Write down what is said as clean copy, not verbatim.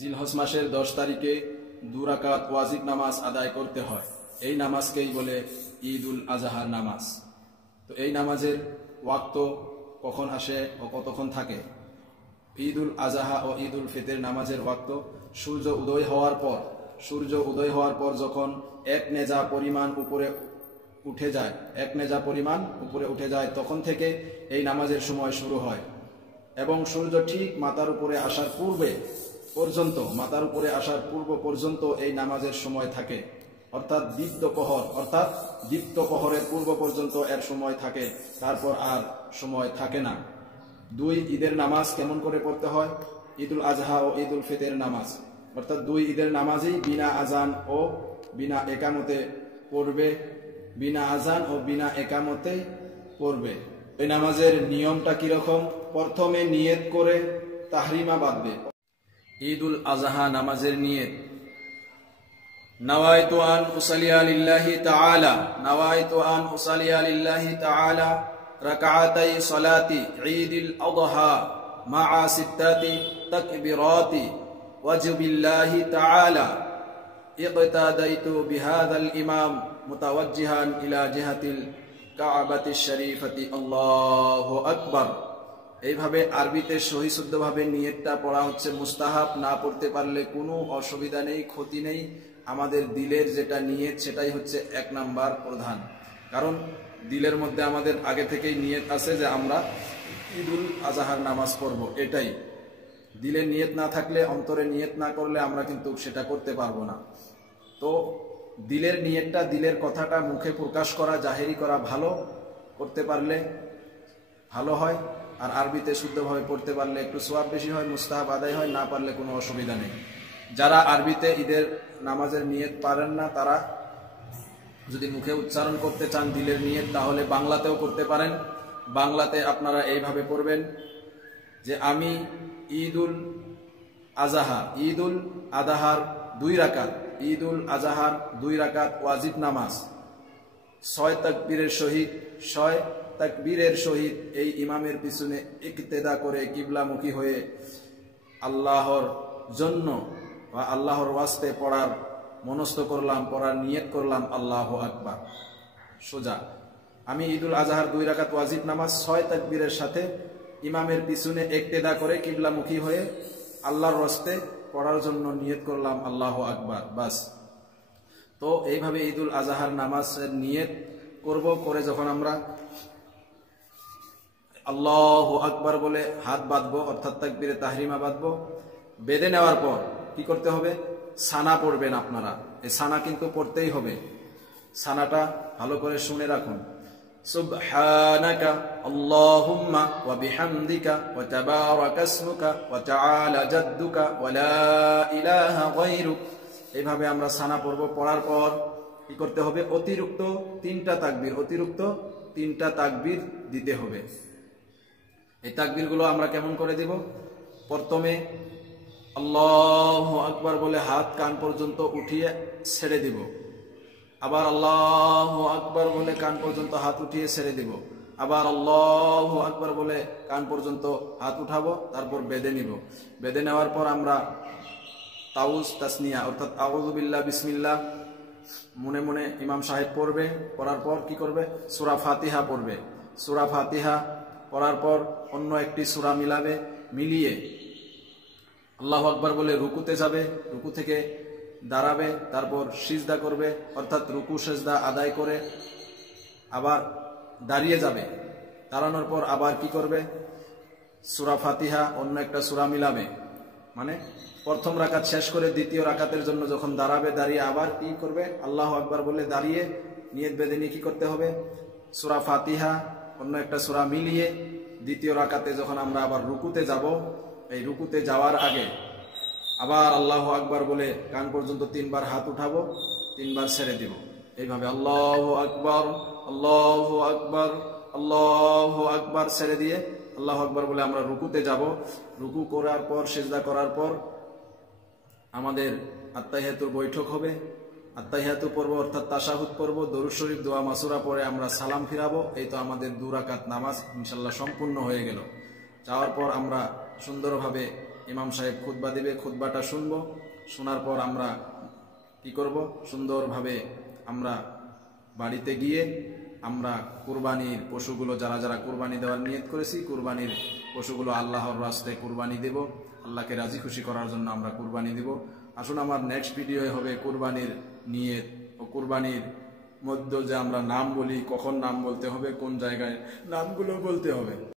জিলহজ মাসের 10 তারিখে 2 রাকাত ওয়াজিব নামাজ আদায় করতে হয়। এই নামাজকেই বলে ঈদুল আজহার নামাজ। তো এই নামাজের ওয়াক্ত কখন আসে ও কতক্ষণ থাকে? ঈদুল আজহা ও ঈদুল ফিতর নামাজের ওয়াক্ত সূর্য উদয় হওয়ার পর যখন এক নেজা পরিমাণ উপরে উঠে যায় তখন থেকে এই নামাজের সময় শুরু হয় এবং সূর্য ঠিক মাথার উপরে আসার পূর্ব পর্যন্ত এই নামাজের সময় থাকে, অর্থাৎ দীপ্ত প্রহরের পূর্ব পর্যন্ত এর সময় থাকে, তারপর আর সময় থাকে না। 2 ঈদের নামাজ কেমন করে পড়তে হয়? ঈদুল আজহা ও ঈদুল ফিতর নামাজ, অর্থাৎ 2 ঈদের নামাজই বিনা আজান ও বিনা একামতে পড়বে। এই নামাজের নিয়মটা কিরকম? প্রথমে নিয়ত করে তাহরিমা বাঁধবে। ঈদুল আজহা নামাজের নিয়ত: নাওয়াইতু আন উসাল্লিয়া লিল্লাহি তাআলা রাকাআতাই সালাতি ঈদিল আযহা মা'a 6 তাকবীরাতি ওয়াজবিল্লাহি তাআলা ইকতাদাইতু বিহাযাল ইমাম মুতাওয়াজ্জিহান ইলা জিহাতিল কা'বাতিশ শরীফাতি আল্লাহু আকবার। এইভাবে আরবিতে সহি শুদ্ধভাবে নিয়তটা পড়া হচ্ছে মুস্তাহাব। না পড়তে পারলে কোনো অসুবিধা নেই, ক্ষতি নেই। আমাদের দিলের যেটা নিয়ত সেটাই হচ্ছে 1 নাম্বার প্রধান, কারণ দিলের মধ্যে আমাদের আগে থেকেই নিয়ত আছে যে আমরা ঈদুল আজহার নামাজ পড়ব। এটাই দিলে নিয়ত না থাকলে, অন্তরে নিয়ত না করলে আমরা কিন্তু সেটা করতে পারবো না। তো দিলের নিয়তটা, দিলের কথাটা মুখে প্রকাশ করা, জাহেরি করা ভালো, করতে পারলে ভালো হয়। আর আরবিতে শুদ্ধভাবে পড়তে পারলে একটু সওয়াব বেশি হয়, মুস্তাহাব আদায় হয়। না পারলে কোনো অসুবিধা নেই। যারা আরবিতে ঈদের নামাজের নিয়ত পারেন না, তারা যদি মুখে উচ্চারণ করতে চান দিলের নিয়ত, তাহলে বাংলাতেও করতে পারেন। বাংলাতে আপনারা এইভাবে পড়বেন যে আমি ঈদুল আজহার 2 রাকাত ওয়াজিব নামাজ 6 তাকবীরের সহিত এই ইমামের পিছনে ইক্তেদা করে কিবলামুখী হয়ে আল্লাহর জন্য বা আল্লাহর ওয়াস্তে পড়ার নিয়ত করলাম আল্লাহু আকবার। সোজা আমি ঈদুল আজহার 2 রাকাত ওয়াজিব নামাজ 6 তাকবীরের সাথে ইমামের পিছনে ইক্তেদা করে কিবলামুখী হয়ে আল্লাহর ওয়াস্তে পড়ার জন্য নিয়ত করলাম আল্লাহু আকবার, বাস। তো এইভাবে ঈদুল আজহার নামাজের নিয়ত করব। করে যখন আমরা আল্লাহু আকবার বলে হাত বাঁধবো, অর্থাৎ তাকবীরে তাহরিমা বাঁধবো, বেঁধে নেওয়ার পর কি করতে হবে? সানা পড়বেন আপনারা। এই সানা কিন্তু পড়তেই হবে। সানাটা ভালো করে শুনে রাখুন। সুবহানাকা আল্লাহুম্মা ওয়া বিহামদিকা ওয়া তাবারাকা ইসমুকা ওয়া তাআলা জাদ্দুকা ওয়া লা ইলাহা গায়রুক। এইভাবে আমরা সানা পড়ব। পড়ার পর কি করতে হবে? অতিরিক্ত 3টা তাকবীর দিতে হবে। এই তাকবীরগুলো আমরা কেমন করে দিব? প্রথমে আল্লাহু আকবার বলে হাত কান পর্যন্ত উঠিয়ে ছেড়ে দিব। আবার আল্লাহু আকবার বলে কান পর্যন্ত হাত উঠিয়ে ছেড়ে দিব। আবার আল্লাহু আকবার বলে কান পর্যন্ত হাত উঠাবো, তারপর বেঁধে নিব। বেঁধে নেওয়ার পর আমরা তাউজ তাসনিয়া, অর্থাৎ আউযু বিল্লাহ বিসমিল্লাহ মনে মনে ইমাম সাহেব পড়বে। পড়ার পর কি করবে? সূরা ফাতিহা পড়বে। সূরা ফাতিহা পড়ার পর অন্য একটি সূরা মিলিয়ে আল্লাহু আকবার বলে রুকুতে যাবে। রুকু থেকে দাঁড়াবে, তারপর সিজদা করবে, অর্থাৎ রুকু সিজদা আদায় করে আবার দাঁড়িয়ে যাবে। দাঁড়ানোর পর আবার কি করবে? সূরা ফাতিহা অন্য একটা সূরা মিলাবে। মানে প্রথম রাকাত শেষ করে দ্বিতীয় রাকাতের জন্য যখন দাঁড়াবে, দাঁড়িয়ে আবার কি করবে? আল্লাহু আকবার বলে দাঁড়িয়ে নিয়ত বেঁধে নিয়ে কি করতে হবে? সূরা ফাতিহা অন্য একটা সূরা মিলিয়ে দ্বিতীয় রাকাতে যখন আমরা আবার রুকুতে যাব, এই রুকুতে যাওয়ার আগে আবার আল্লাহু আকবার বলে কান পর্যন্ত 3 বার হাত উঠাবো, 3 বার ছেড়ে দিব। এইভাবে আল্লাহু আকবার, আল্লাহু আকবার, আল্লাহু আকবার ছেড়ে দিয়ে আল্লাহু আকবার বলে আমরা রুকুতে যাব। রুকু করার পর, সিজদা করার পর আমাদের আত্তাহিয়াতুর বৈঠক হবে। আত্তাহিয়াতু পড়ব, অর্থাৎ তাশাহুদ পড়ব, দরুদ শরীফ, দোয়া মাসুরা পড়ে আমরা সালাম ফিরাবো। এই তো আমাদের 2 রাকাত নামাজ ইনশাআল্লাহ সম্পূর্ণ হয়ে গেল। যাওয়ার পর আমরা সুন্দরভাবে ইমাম সাহেব খুতবা দিবে, খুতবাটা শুনবো, শোনার পর আমরা কি করব, সুন্দরভাবে আমরা বাড়িতে গিয়ে আমরা কুরবানির পশুগুলো যারা যারা কুরবানি দেওয়ার নিয়ত করেছি, কুরবানির পশুগুলো আল্লাহর রাস্তায় কুরবানি দেব, আল্লাহকে রাজি খুশি করার জন্য আমরা কুরবানি দেব। আসুন আমার নেক্সট ভিডিও হবে কুরবানির নিয়ত ও কুরবানির মধ্যে যে আমরা নাম বলি, কখন নাম বলতে হবে, কোন জায়গায় নামগুলো বলতে হবে।